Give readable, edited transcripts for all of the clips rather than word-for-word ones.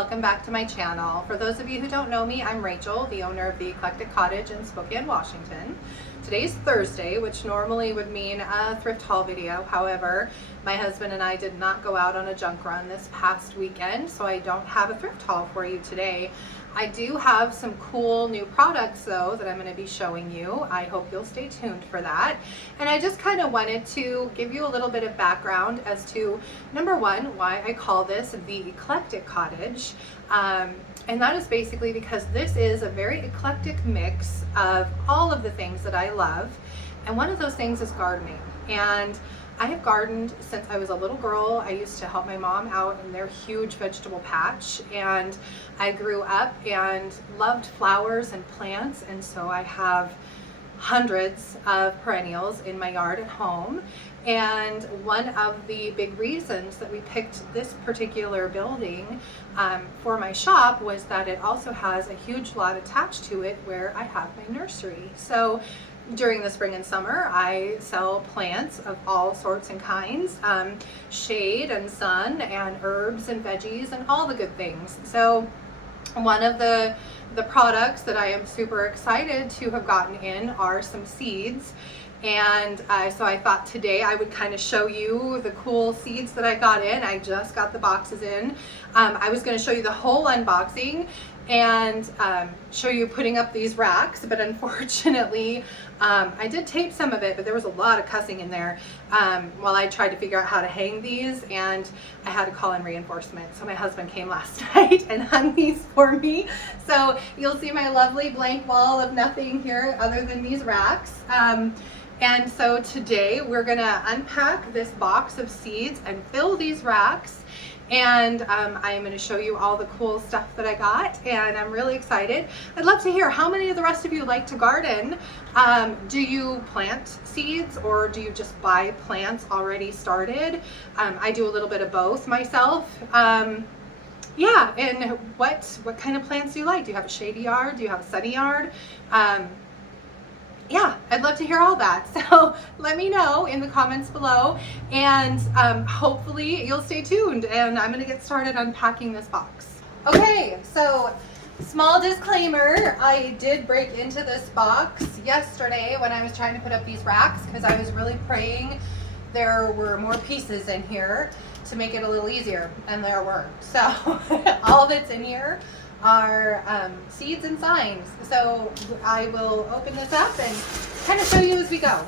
welcome back to my channel. For those of you who don't know me, I'm Rachel, the owner of the Eclectic Cottage in Spokane, Washington. Today's Thursday, which normally would mean a thrift haul video. However, my husband and I did not go out on a junk run this past weekend, so I don't have a thrift haul for you today. I do have some cool new products though that I'm going to be showing you. I hope you'll stay tuned for that. And I just kind of wanted to give you a little bit of background as to, number one, why I call this the Eclectic Cottage. And that is basically because this is a very eclectic mix of all of the things that I love. And one of those things is gardening. And I have gardened since I was a little girl. I used to help my mom out in their huge vegetable patch, and I grew up and loved flowers and plants, and so I have hundreds of perennials in my yard at home. And one of the big reasons that we picked this particular building for my shop was that it also has a huge lot attached to it where I have my nursery. So during the spring and summer, I sell plants of all sorts and kinds, shade and sun and herbs and veggies and all the good things. So one of the products that I am super excited to have gotten in are some seeds. And so I thought today I would kind of show you the cool seeds that I got in. I just got the boxes in. I was going to show you the whole unboxing and show you putting up these racks, but unfortunately I did tape some of it, but there was a lot of cussing in there while I tried to figure out how to hang these, and I had to call in reinforcements. So my husband came last night and hung these for me. So you'll see my lovely blank wall of nothing here other than these racks. And so today we're gonna unpack this box of seeds and fill these racks. And I am going to show you all the cool stuff that I got, and I'm really excited. I'd love to hear how many of the rest of you like to garden. Do you plant seeds, or do you just buy plants already started? I do a little bit of both myself. Yeah, and what kind of plants do you like? Do you have a shady yard? Do you have a sunny yard? Yeah, I'd love to hear all that. So let me know in the comments below, and hopefully you'll stay tuned, and I'm gonna get started unpacking this box. Okay, so small disclaimer, I did break into this box yesterday when I was trying to put up these racks because I was really praying there were more pieces in here to make it a little easier, and there weren't. So all that's in here are seeds and signs. So I will open this up and kind of show you as we go.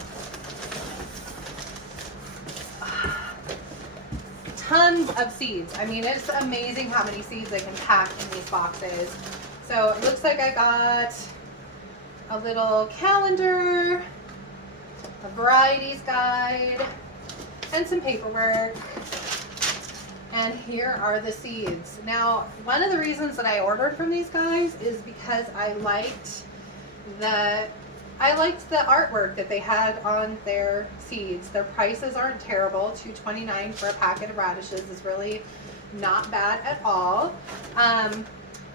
Tons of seeds. I mean, it's amazing how many seeds they can pack in these boxes. So it looks like I got a little calendar, a varieties guide, and some paperwork. And here are the seeds. Now, one of the reasons that I ordered from these guys is because I liked the artwork that they had on their seeds. Their prices aren't terrible. $2.29 for a packet of radishes is really not bad at all. And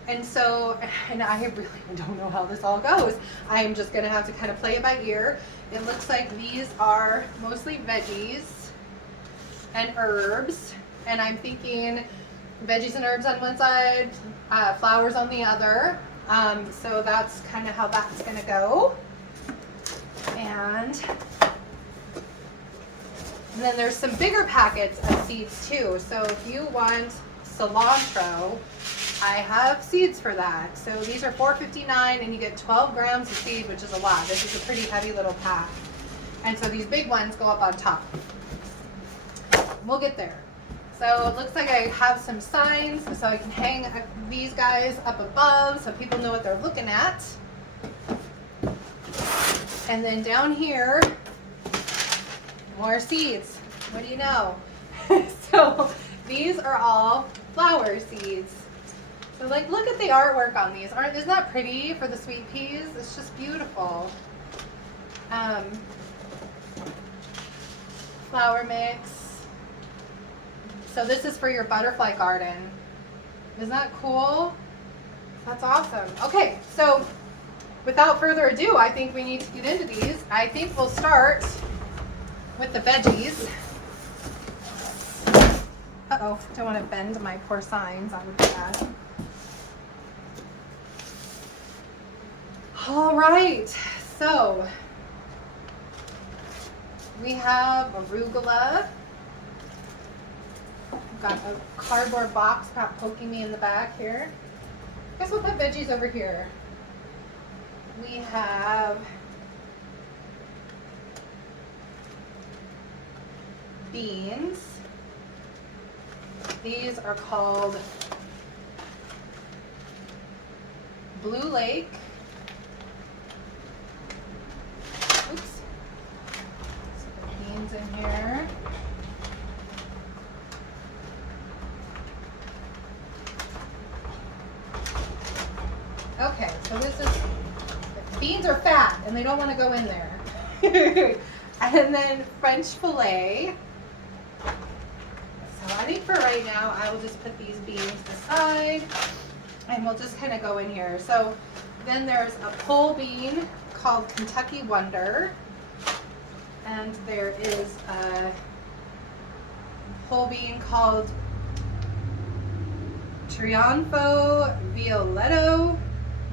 I really don't know how this all goes. I am just gonna have to kind of play it by ear. It looks like these are mostly veggies and herbs. And I'm thinking veggies and herbs on one side, flowers on the other. So that's kind of how that's gonna go. And then there's some bigger packets of seeds too. So if you want cilantro, I have seeds for that. So these are $4.59, and you get 12 grams of seed, which is a lot. This is a pretty heavy little pack. And so these big ones go up on top. We'll get there. So it looks like I have some signs, so I can hang these guys up above so people know what they're looking at. And then down here, more seeds. What do you know? So these are all flower seeds. So like, look at the artwork on these. Isn't that pretty for the sweet peas? It's just beautiful. Flower mix. So this is for your butterfly garden. Isn't that cool? That's awesome. Okay, so without further ado, I think we need to get into these. I think we'll start with the veggies. Uh-oh, don't want to bend my poor signs. That would be bad. All right, so we have arugula. I've got a cardboard box poking me in the back here. I guess we'll put veggies over here. We have beans. These are called Blue Lake. Oops. Let's put beans in here. Okay, so this is, beans are fat and they don't want to go in there. And then French fillet. So I think for right now, I will just put these beans aside and we'll just kind of go in here. So then there's a pole bean called Kentucky Wonder. And there is a pole bean called Triunfo Violetto.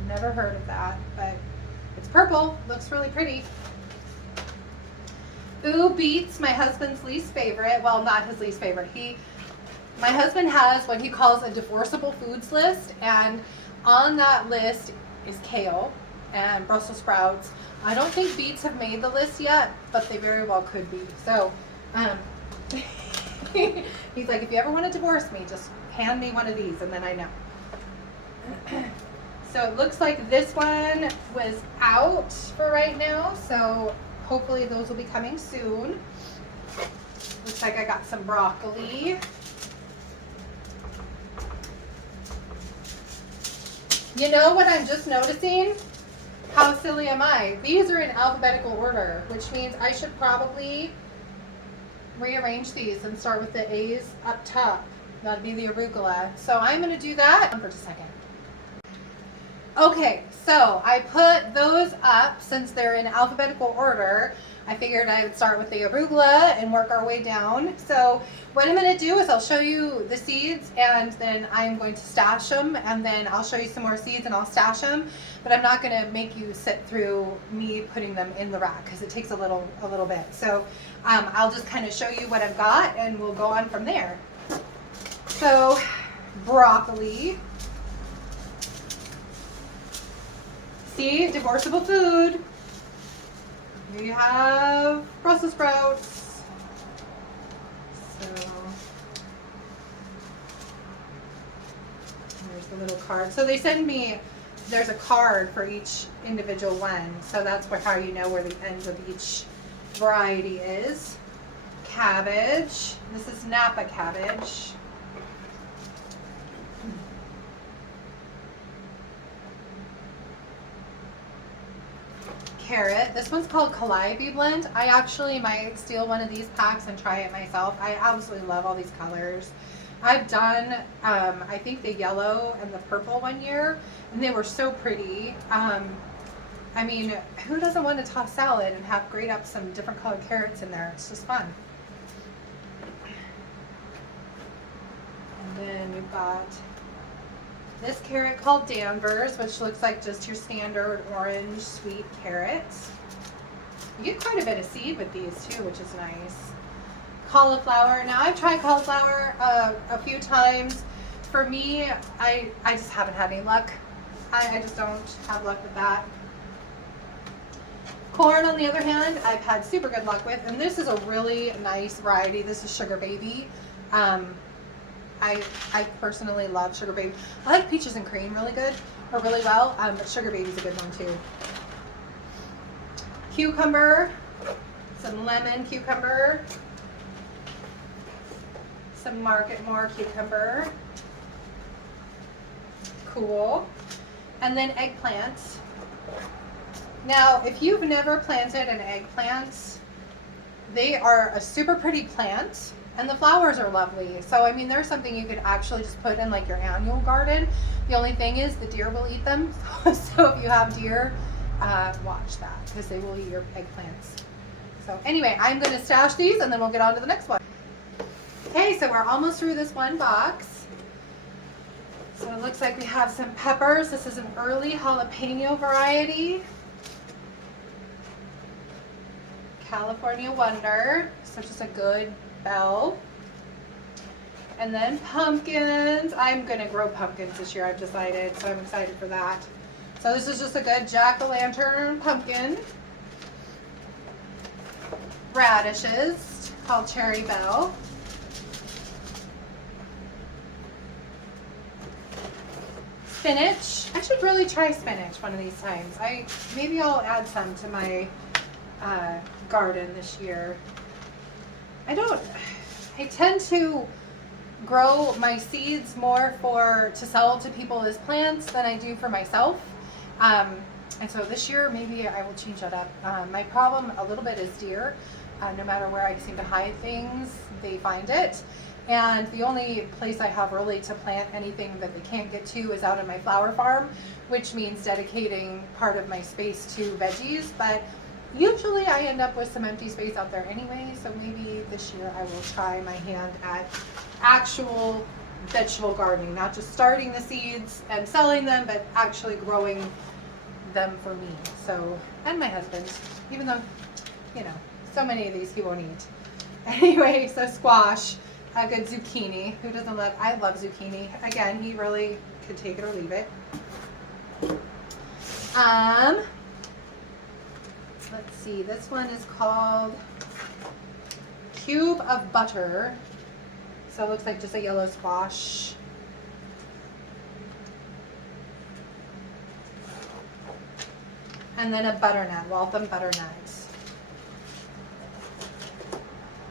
Never heard of that, but it's purple. Looks really pretty. Ooh, beets, my husband's least favorite. Well, not his least favorite. My husband has what he calls a divorceable foods list, and on that list is kale and Brussels sprouts. I don't think beets have made the list yet, but they very well could be. So, he's like, if you ever want to divorce me, just hand me one of these, and then I know. So it looks like this one was out for right now, so hopefully those will be coming soon. Looks like I got some broccoli. You know what I'm just noticing? How silly am I? These are in alphabetical order, which means I should probably rearrange these and start with the A's up top. That'd be the arugula. So I'm going to do that for just a second. Okay, so I put those up since they're in alphabetical order. I figured I would start with the arugula and work our way down. So what I'm going to do is I'll show you the seeds and then I'm going to stash them, and then I'll show you some more seeds and I'll stash them. But I'm not going to make you sit through me putting them in the rack because it takes a little bit. So I'll just kind of show you what I've got and we'll go on from there. So broccoli. See, divorceable food. We have Brussels sprouts. So there's the little card. So they send me, there's a card for each individual one. So that's how you know where the ends of each variety is. Cabbage. This is Napa cabbage. Carrot. This one's called Calliope Blend. I actually might steal one of these packs and try it myself. I absolutely love all these colors. I've done, I think the yellow and the purple one year, and they were so pretty. I mean, who doesn't want to toss salad and have grate up some different colored carrots in there? It's just fun. And then we've got this carrot called Danvers, which looks like just your standard orange sweet carrot. You get quite a bit of seed with these too, which is nice. Cauliflower. Now I've tried cauliflower a few times. For me, I just haven't had any luck. I just don't have luck with that. Corn, on the other hand, I've had super good luck with, and this is a really nice variety. This is Sugar Baby. I personally love Sugar Baby. I like Peaches and Cream really well, but Sugar Baby's a good one too. Cucumber, some lemon cucumber, some Market More cucumber. Cool. And then eggplants. Now, if you've never planted an eggplant, they are a super pretty plant. And the flowers are lovely. So, I mean, there's something you could actually just put in like your annual garden. The only thing is the deer will eat them. So if you have deer, watch that because they will eat your eggplants. So anyway, I'm going to stash these and then we'll get on to the next one. Okay, so we're almost through this one box. So it looks like we have some peppers. This is an early jalapeno variety. California Wonder, so just a good bell. And then pumpkins. I'm gonna grow pumpkins this year, I've decided, so I'm excited for that. So this is just a good jack-o'-lantern pumpkin. Radishes, called Cherry Bell. Spinach. I should really try spinach one of these times. Maybe I'll add some to my garden this year. I tend to grow my seeds more to sell to people as plants than I do for myself. And so this year maybe I will change that up. My problem a little bit is deer. No matter where I seem to hide things, they find it. And the only place I have really to plant anything that they can't get to is out on my flower farm, which means dedicating part of my space to veggies. But usually I end up with some empty space out there anyway, so maybe this year I will try my hand at actual vegetable gardening, not just starting the seeds and selling them, but actually growing them for me. So, and my husband, even though, so many of these he won't eat. Anyway, so squash, a good zucchini. Who doesn't love, I love zucchini. Again, he really could take it or leave it. Let's see, this one is called Cube of Butter. So it looks like just a yellow squash. And then a butternut, Waltham butternut.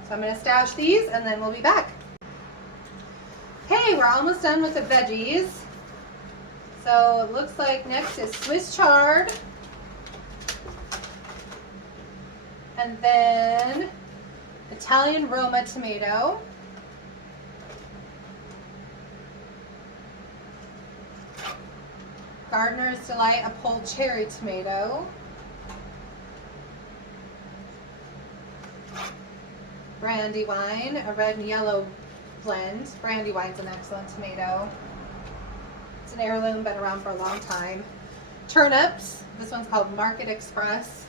So I'm going to stash these and then we'll be back. Okay, we're almost done with the veggies. So it looks like next is Swiss chard. And then Italian Roma tomato. Gardener's Delight, a pulled cherry tomato. Brandywine, a red and yellow blend. Brandywine's an excellent tomato. It's an heirloom, been around for a long time. Turnips, this one's called Market Express.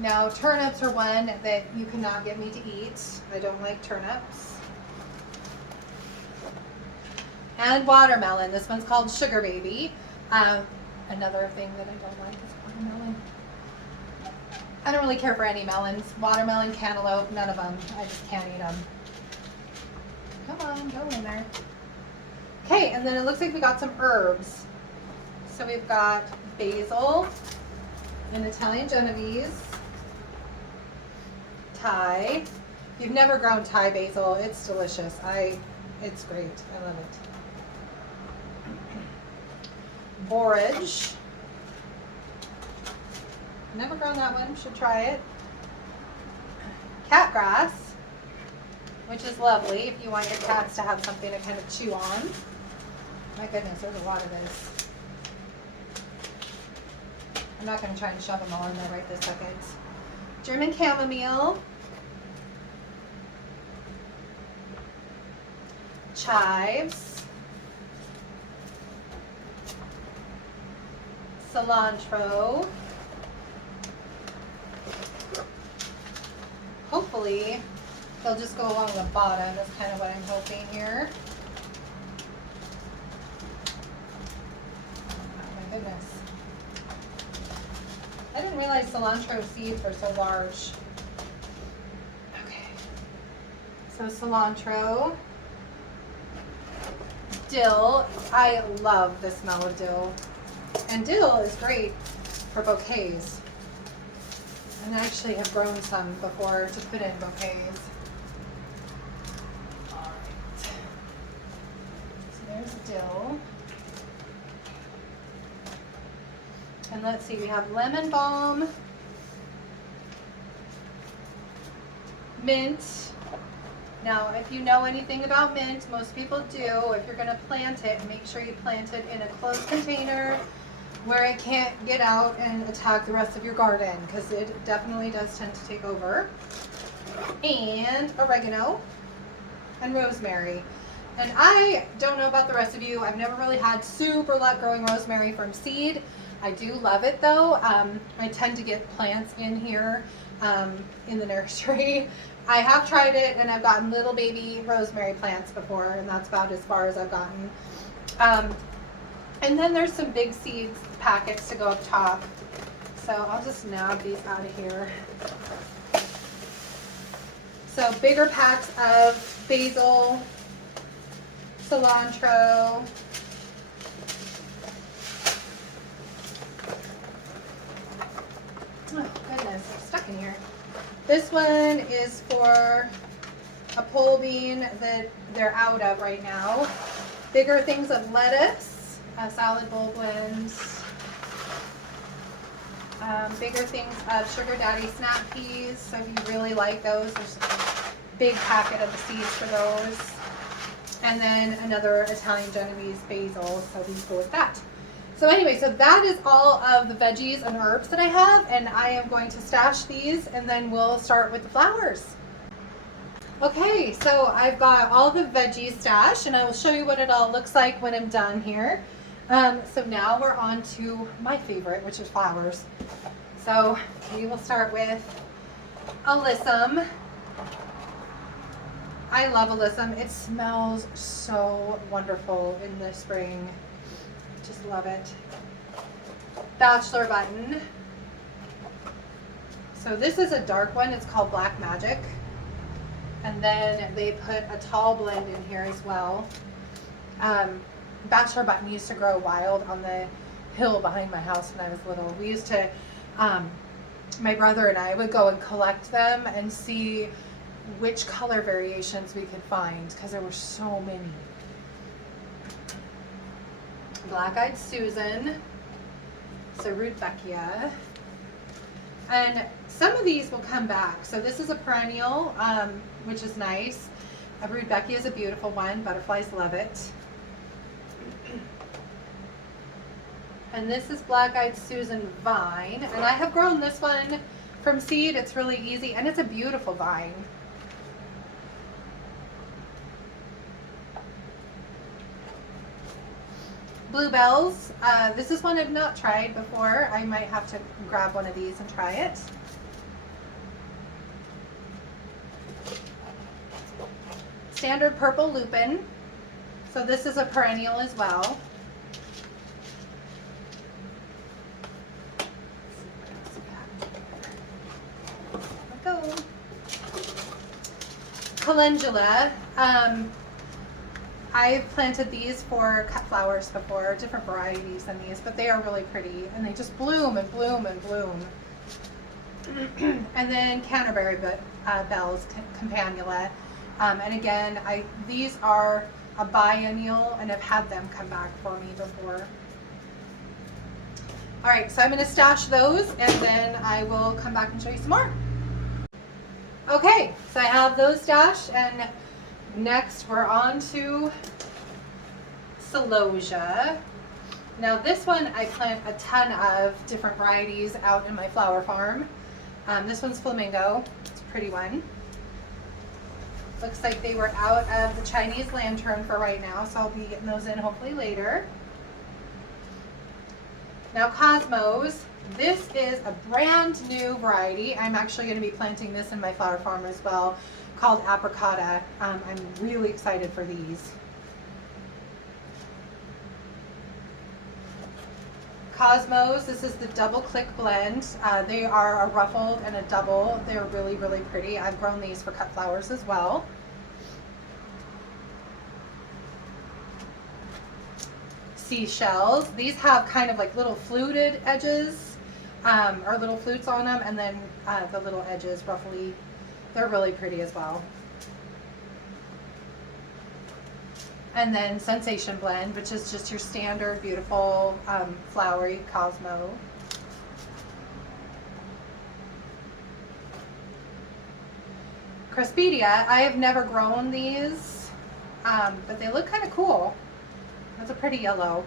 Now, turnips are one that you cannot get me to eat. I don't like turnips. And watermelon, this one's called Sugar Baby. Another thing that I don't like is watermelon. I don't really care for any melons. Watermelon, cantaloupe, none of them. I just can't eat them. Come on, go in there. Okay, and then it looks like we got some herbs. So we've got basil, an Italian Genovese, Thai. If you've never grown Thai basil, it's delicious. It's great. I love it. Borage. Never grown that one, should try it. Catgrass, which is lovely if you want your cats to have something to kind of chew on. My goodness, there's a lot of this. I'm not going to try and shove them all in there right this second. German chamomile. Chives. Cilantro. Hopefully they'll just go along the bottom. That's kind of what I'm hoping here. Oh my goodness. I didn't realize cilantro seeds were so large. Okay. So cilantro. Dill. I love the smell of dill. And dill is great for bouquets. And I actually have grown some before to put in bouquets. Alright. So there's dill. And let's see, we have lemon balm, mint. Now, if you know anything about mint, most people do. If you're going to plant it, make sure you plant it in a closed container where it can't get out and attack the rest of your garden, because it definitely does tend to take over. And oregano and rosemary. And I don't know about the rest of you. I've never really had super luck growing rosemary from seed. I do love it though. I tend to get plants in here in the nursery. I have tried it and I've gotten little baby rosemary plants before, and that's about as far as I've gotten. And then there's some big seeds packets to go up top. So I'll just nab these out of here. So bigger packs of basil, cilantro, oh goodness, I'm stuck in here. This one is for a pole bean that they're out of right now. Bigger things of lettuce, salad bowl blends. Bigger things of Sugar Daddy snap peas. So if you really like those, there's a big packet of the seeds for those. And then another Italian Genovese basil, so these go with that. So anyway, so that is all of the veggies and herbs that I have, and I am going to stash these and then we'll start with the flowers. Okay, so I've got all the veggies stashed and I will show you what it all looks like when I'm done here. So now we're on to my favorite, which is flowers. So we will start with alyssum. I love alyssum. It smells so wonderful in the spring. Just love it. Bachelor button. So this is a dark one. It's called Black Magic. And then they put a tall blend in here as well. Bachelor button used to grow wild on the hill behind my house when I was little. We used to, my brother and I would go and collect them and see which color variations we could find because there were so many. Black-eyed Susan, so Rudbeckia, and some of these will come back. So this is a perennial, which is nice. Rudbeckia is a beautiful one. Butterflies love it. And this is Black-eyed Susan vine, and I have grown this one from seed. It's really easy, and it's a beautiful vine. Bluebells. This is one I've not tried before. I might have to grab one of these and try it. Standard purple lupin. So this is a perennial as well. There we go. Calendula. I've planted these for cut flowers before, different varieties than these, but they are really pretty and they just bloom and bloom and bloom. And then Canterbury bells, campanula. And again, these are a biennial and I've had them come back for me before. All right, so I'm gonna stash those and then I will come back and show you some more. Okay, so I have those stashed, and next we're on to celosia. Now this one I plant a ton of different varieties out in my flower farm. This one's flamingo. It's a pretty one. Looks like they were out of the Chinese lantern for right now, so I'll be getting those in hopefully later. Now cosmos. This is a brand new variety. I'm actually going to be planting this in my flower farm as well, called apricota. I'm really excited for these. Cosmos, this is the double click blend. They are a ruffled and a double. They're really, really pretty. I've grown these for cut flowers as well. Seashells. These have kind of like little fluted edges, or little flutes on them, and then the little edges roughly. They're really pretty as well. And then Sensation Blend, which is just your standard beautiful flowery Cosmo. Cresspedia, I have never grown these, but they look kind of cool. That's a pretty yellow.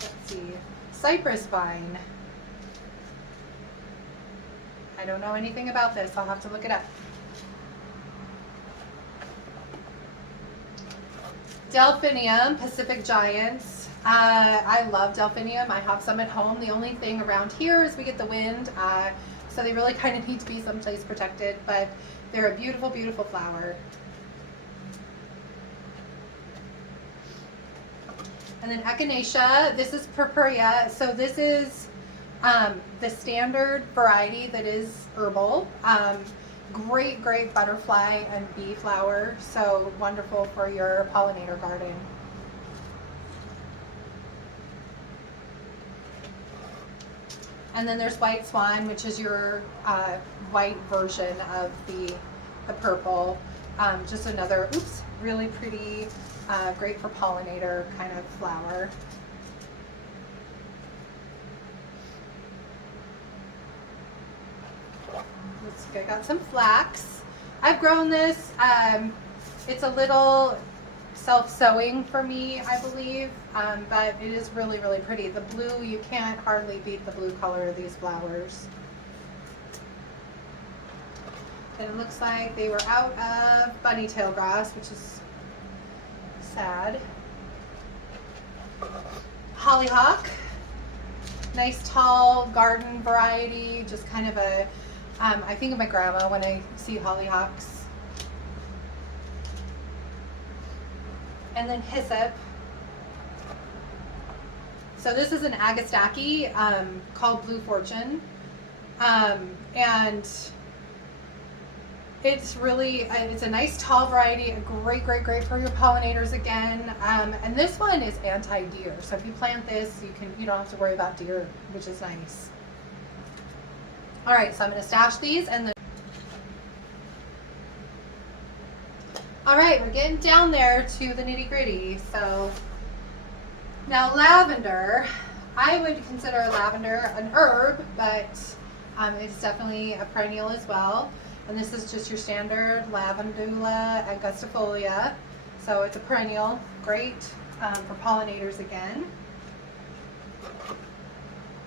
Let's see, Cypress Vine. I I don't know anything about this. I'll have to look it up. Delphinium, Pacific Giants. I love delphinium. I have some at home. The only thing around here is we get the wind, so they really kind of need to be someplace protected, but they're a beautiful, beautiful flower. And then echinacea, this is purpurea. So this is the standard variety that is herbal. Great, great butterfly and bee flower. So wonderful for your pollinator garden. And then there's white swan, which is your white version of the purple. Just another, really pretty, great for pollinator kind of flower. I got some flax. I've grown this. It's a little self-sowing for me, I believe, but it is really, really pretty. The blue, you can't hardly beat the blue color of these flowers. And it looks like they were out of bunny tail grass, which is sad. Hollyhock, nice tall garden variety, just kind of a, I think of my grandma when I see hollyhocks. And then hyssop. So this is an agastache called Blue Fortune. And it's really, it's a nice tall variety, a great, great, great for your pollinators again. And this one is anti-deer. So if you plant this, you don't have to worry about deer, which is nice. All right, so I'm gonna stash these and then. All right, we're getting down there to the nitty gritty. So now lavender, I would consider lavender an herb, but it's definitely a perennial as well. And this is just your standard Lavandula angustifolia. So it's a perennial, great for pollinators again.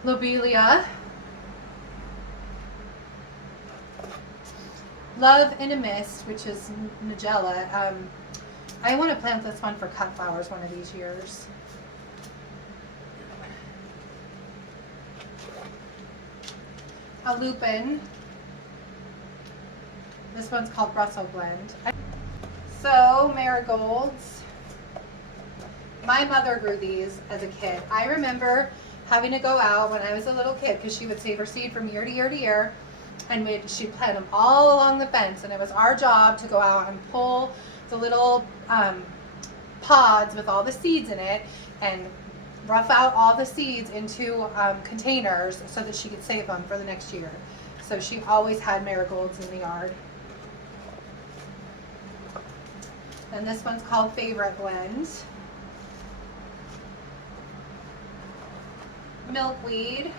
Lobelia. Love in a Mist, which is Nigella. I want to plant this one for cut flowers one of these years. A lupin. This one's called Brussels Blend. So marigolds. My mother grew these as a kid. I remember having to go out when I was a little kid because she would save her seed from year to year to year. And she'd plant them all along the fence, and it was our job to go out and pull the little pods with all the seeds in it and rough out all the seeds into containers so that she could save them for the next year. So she always had marigolds in the yard. And this one's called Favorite Blend. Milkweed,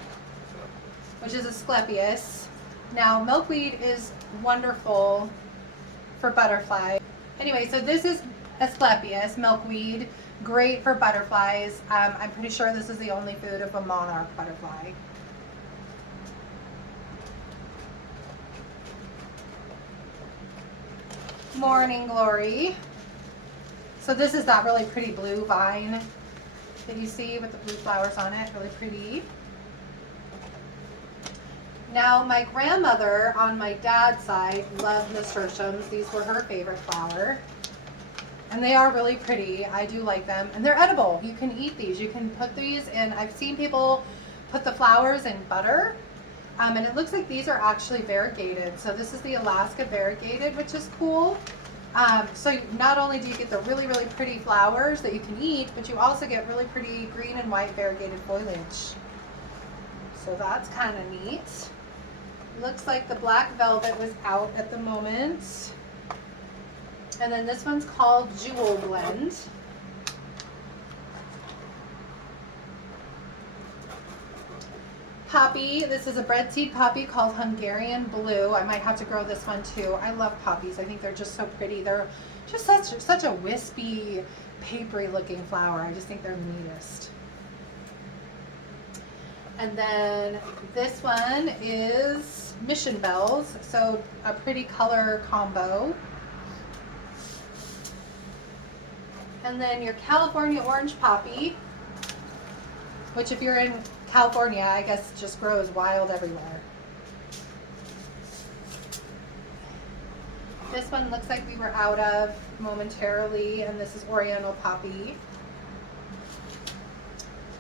which is Asclepias. Now, milkweed is wonderful for butterflies. Anyway, so this is Asclepias, milkweed, great for butterflies. I'm pretty sure this is the only food of a monarch butterfly. Morning Glory. So this is that really pretty blue vine that you see with the blue flowers on it, really pretty. Now, my grandmother on my dad's side loved nasturtiums. These were her favorite flower. And they are really pretty. I do like them. And they're edible. You can eat these. You can put these in. I've seen people put the flowers in butter. And it looks like these are actually variegated. So this is the Alaska variegated, which is cool. So not only do you get the really, really pretty flowers that you can eat, but you also get really pretty green and white variegated foliage. So that's kind of neat. Looks like the black velvet was out at the moment. And then this one's called Jewel Blend. Poppy, this is a breadseed poppy called Hungarian Blue. I might have to grow this one too. I love poppies. I think they're just so pretty. They're just such a wispy, papery looking flower. I just think they're the neatest. And then this one is Mission Bells, so a pretty color combo. And then your California Orange Poppy, which if you're in California, I guess just grows wild everywhere. This one looks like we were out of momentarily, and this is Oriental Poppy.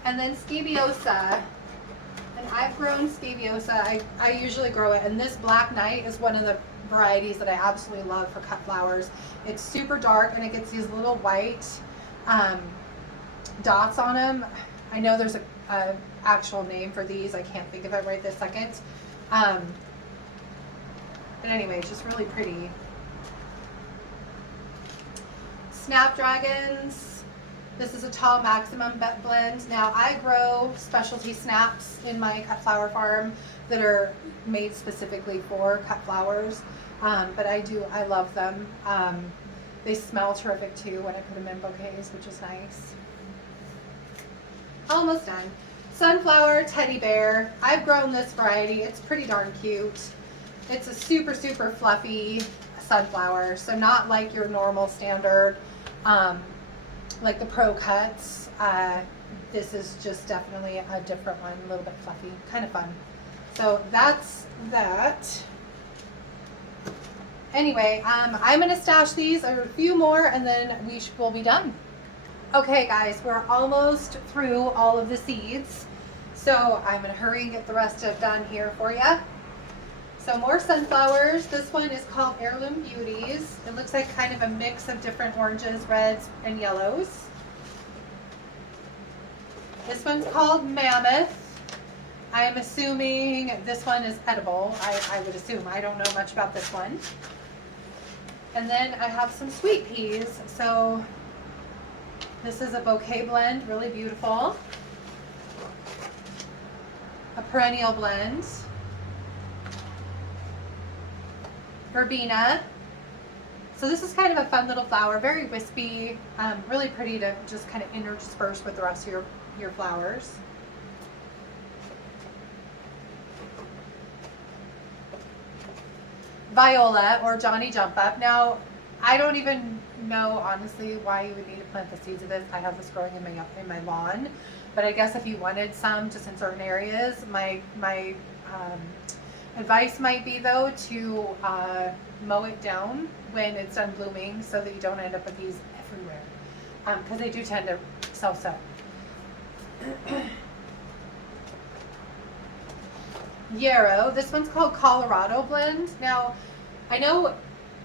And then Scabiosa, and I've grown Scabiosa. I usually grow it, and this Black Knight is one of the varieties that I absolutely love for cut flowers. It's super dark, and it gets these little white dots on them. I know there's a actual name for these. I can't think of it right this second. But anyway, it's just really pretty. Snapdragons. This is a tall maximum blend. Now I grow specialty snaps in my cut flower farm that are made specifically for cut flowers. But I love them. They smell terrific too when I put them in bouquets, which is nice. Almost done. Sunflower Teddy Bear. I've grown this variety. It's pretty darn cute. It's a super, super fluffy sunflower. So not like your normal standard, like the Pro Cuts. This is just definitely a different one, a little bit fluffy, kind of fun. So that's that. Anyway, I'm going to stash these, a few more, and then we'll be done. Okay guys, we're almost through all of the seeds. So I'm going to hurry and get the rest of done here for you. So more sunflowers. This one is called Heirloom Beauties. It looks like kind of a mix of different oranges, reds, and yellows. This one's called Mammoth. I'm assuming this one is edible. I would assume. I don't know much about this one. And then I have some sweet peas. So this is a bouquet blend, really beautiful. A perennial blend. Verbena. So this is kind of a fun little flower, very wispy, really pretty to just kind of intersperse with the rest of your flowers. Viola, or Johnny Jump Up. Now, I don't even know honestly why you would need to plant the seeds of this. I have this growing in my lawn, but I guess if you wanted some just in certain areas, my advice might be though to mow it down when it's done blooming so that you don't end up with these everywhere, because they do tend to self-sow. Yarrow. This one's called Colorado Blend. Now, I know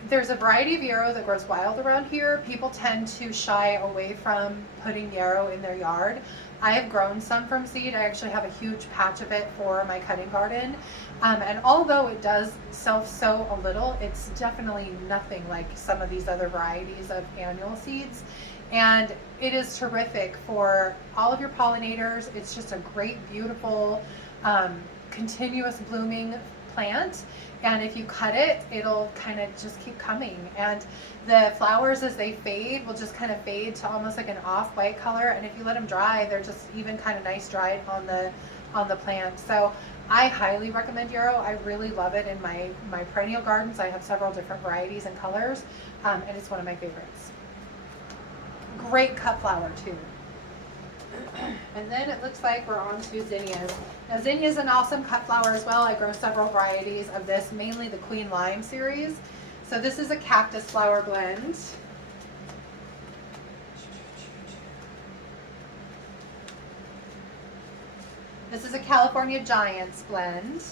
there's a variety of yarrow that grows wild around here. People tend to shy away from putting yarrow in their yard. I have grown some from seed. I actually have a huge patch of it for my cutting garden. And although it does self-sow a little, it's definitely nothing like some of these other varieties of annual seeds. And it is terrific for all of your pollinators. It's just a great, beautiful, continuous blooming plant. And if you cut it, it'll kind of just keep coming. And the flowers, as they fade, will just kind of fade to almost like an off-white color. And if you let them dry, they're just even kind of nice dried on the plant. So I highly recommend yarrow. I really love it in my perennial gardens. I have several different varieties and colors, and it's one of my favorites. Great cut flower too. And then it looks like we're on to zinnias. Now zinnia is an awesome cut flower as well. I grow several varieties of this, mainly the Queen Lime series. So this is a cactus flower blend. This is a California Giants blend.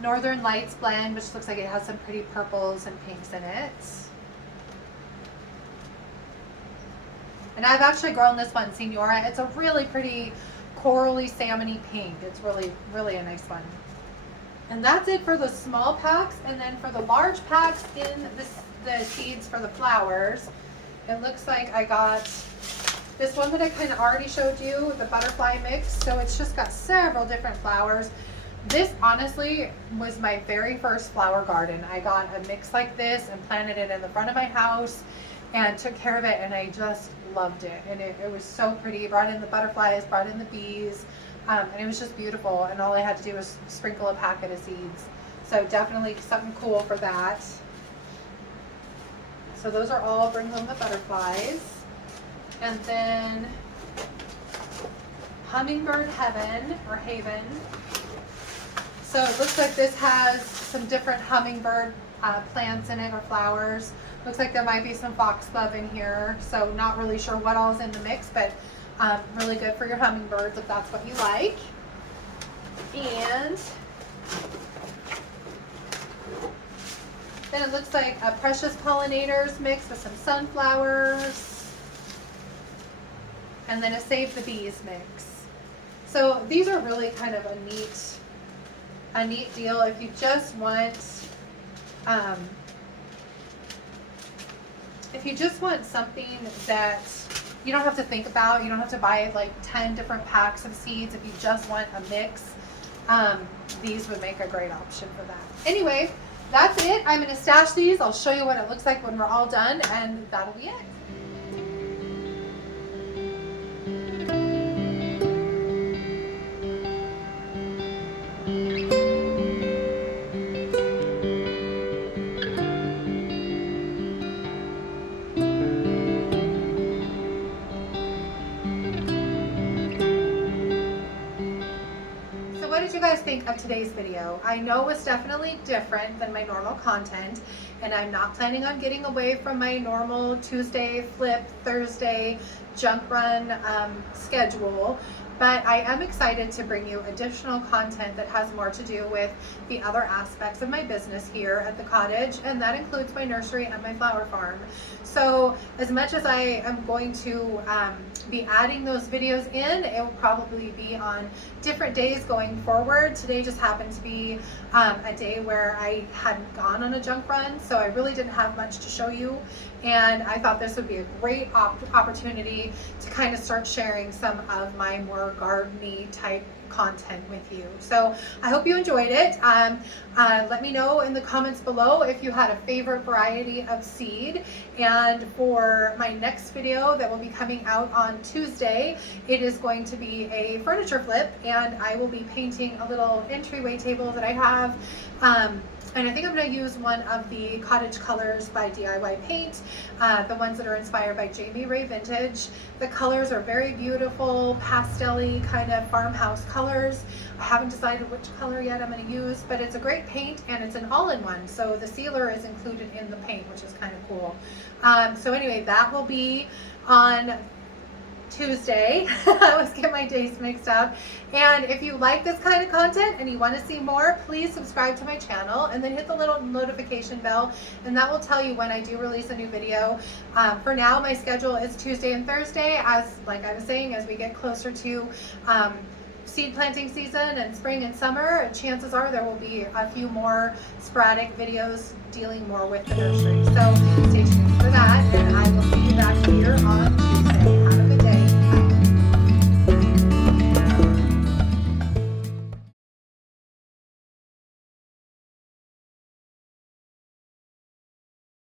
Northern Lights blend, which looks like it has some pretty purples and pinks in it. And I've actually grown this one, Senora. It's a really pretty corally salmony pink. It's really, really a nice one. And that's it for the small packs. And then for the large packs in the seeds for the flowers, it looks like I got this one that I kind of already showed you, the butterfly mix. So it's just got several different flowers. This honestly was my very first flower garden. I got a mix like this and planted it in the front of my house and took care of it, and I just loved it, and it was so pretty. Brought in the butterflies, brought in the bees, and it was just beautiful, and all I had to do was sprinkle a packet of seeds. So definitely something cool for that. So those are all Bring Home the Butterflies. And then Hummingbird Heaven or Haven. So it looks like this has some different hummingbird plants in it, or flowers. Looks like there might be some foxglove in here. So not really sure what all is in the mix, but really good for your hummingbirds if that's what you like. And then it looks like a Precious Pollinators mix with some sunflowers. And then a Save the Bees mix. So these are really kind of a neat deal if you just want something that you don't have to think about. You don't have to buy like 10 different packs of seeds. If you just want a mix, these would make a great option for that. Anyway, that's it. I'm going to stash these. I'll show you what it looks like when we're all done, and that'll be it. What did you guys think of today's video? I know it's definitely different than my normal content, and I'm not planning on getting away from my normal Tuesday flip, Thursday junk run schedule, but I am excited to bring you additional content that has more to do with the other aspects of my business here at the cottage, and that includes my nursery and my flower farm. So as much as I am going to be adding those videos in, it will probably be on different days going forward. Today just happened to be a day where I hadn't gone on a junk run, so I really didn't have much to show you, and I thought this would be a great opportunity to kind of start sharing some of my more garden-y type content with you. So I hope you enjoyed it. Let me know in the comments below if you had a favorite variety of seed. And for my next video that will be coming out on Tuesday, it is going to be a furniture flip, and I will be painting a little entryway table that I have. And I think I'm going to use one of the Cottage Colors by DIY Paint, the ones that are inspired by Jamie Ray Vintage. The colors are very beautiful, pastel-y kind of farmhouse colors. I haven't decided which color yet I'm going to use, but it's a great paint, and it's an all-in-one, so the sealer is included in the paint, which is kind of cool. So anyway, that will be on Tuesday. I always get my days mixed up. And if you like this kind of content and you want to see more, please subscribe to my channel and then hit the little notification bell, and that will tell you when I do release a new video. For now, my schedule is Tuesday and Thursday. As like I was saying, as we get closer to seed planting season and spring and summer, chances are there will be a few more sporadic videos dealing more with the nursery. So stay tuned for that, and I will see you back here on Tuesday. Have a good